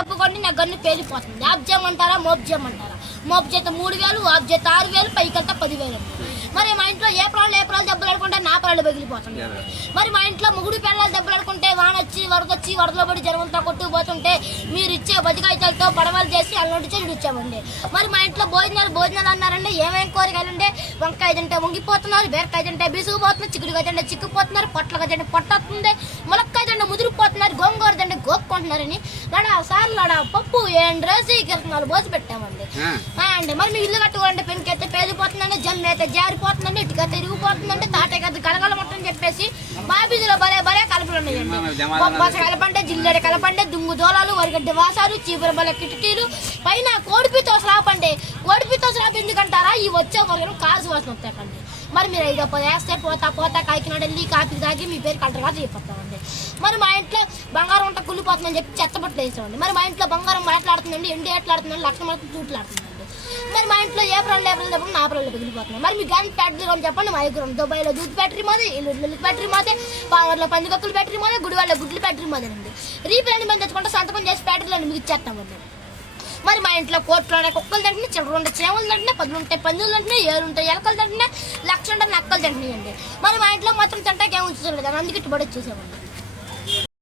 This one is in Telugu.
తప్పుకోండి నా గన్ను పేలిపోతుంది. ఆఫ్ చేయమంటారా మోప్ చేయమంటారా? మోప్ చేత 3000, ఆఫ్ చేత 6000, పైకెళ్తా 10,000. మరి మా ఇంట్లో ఏ ప్రాణాలు దెబ్బలు ఆడుకుంటే నా ప్రాణాలు పగిలిపోతుంది. మరి మా ఇంట్లో ముగుడు పిల్లలు దెబ్బలు ఆడుకుంటే వానొచ్చి వరదలో పడి జనంతా కొట్టుకుపోతుంటే మీరు ఇచ్చే బతికాయితలతో పడవలు చేసి అల్లొంటి చెడు ఇచ్చామండి. మరి మా ఇంట్లో భోజనాలు అన్నారండి. ఏమేమి కూరగాయలు ఉండే? వంకాయ తింటే వంగిపోతున్నారు, బీరకాయ తింటే బిసుకుపోతున్నారు, చిక్కుడుకాయ తింటే చిక్కుపోతున్నారు, పొట్లకాయ తింటే పొట్టొస్తుంది, ములక్కాయ తింటే ముదిరిపోతున్నారు, గోంగూర తింటే గోక్కుంటున్నారని సార్లు పప్పు రేసి కిరసనాలు పోసి పెట్టామండి. అండి మరి మీ ఇల్లు కట్టుకోండి, పెంకైతే పేలిపోతుందండి, జమ్మి అయితే జారిపోతుందండి, ఇటుక తిరిగిపోతుందండి, తాటైతే గలగలమట్టని చెప్పేసి మా బీజులో భలే కలుపులు ఉన్నాయండి. బొబ్బస కలపండి, జిల్లెడ కలపండి, దుంగు దోలాలు, వరిగడ్డి వాసాలు, చీపుర బల కిటికీలు, పైన కోడిపితో స్లాపండి. కోడిపితో స్లాప్ ఎందుకంటారా? ఈ వచ్చే వరకు కాసు వాసన వస్తాయండి. మరి మీరు ఐదో వేస్తే పోతా కాకినాడు వెళ్ళి కాపీ తాగి మీ పేరు కంటగా చేయిపోతామండి. మరి మా ఇంట్లో బంగారం ఉంటే కుళ్ళిపోతుందని చెప్పి చెత్తబట్టలు వేసామండి. మరి మా ఇంట్లో బంగారం మాట్లాడుతుందండి, ఎండి ఎట్లాడుతుందండి, లక్ష మనకు చూట్లాడుతుందండి. మరి మా ఇంట్లో ఏ ప్రాణాలు చెప్పండి, నా ప్రాణాలు పగిలిపోతున్నాయి. మరి మీ గన్ ఫ్యాక్టరీ చెప్పండి, మా దగ్గర దుబాయ్లో దూద్ ఫ్యాక్టరీ మాది, ఇల్లు ఫ్యాక్టరీ మాదే, పావర్లో పందికొక్కుల ఫ్యాక్టరీ మాదే, గుడివాళ్ళ గుడ్ల ఫ్యాక్టరీ మాదేనండి. రీప్లాన్ మంది తెచ్చుకుంటే సంతకం చేసి ఫ్యాక్టరీలో మీకు ఇచ్చేస్తామండి. మరి మా ఇంట్లో కోట్లోనే కుక్కలు తింటున్నా, చిల్లర ఉంటే చేమలు తింటున్నాయి, 10 ఉంటాయి పందులు తింటున్నాయి, 7 ఉంటాయి ఎలకలు తింటున్నాయి, 1,00,000 ఉంటాయి నక్కలు తింటున్నాయండి. మరి మా ఇంట్లో మాత్రం తింటాకి ఏమి ఉంచలేదు, అందుకే ఇట్టుబడి వచ్చేసామండి.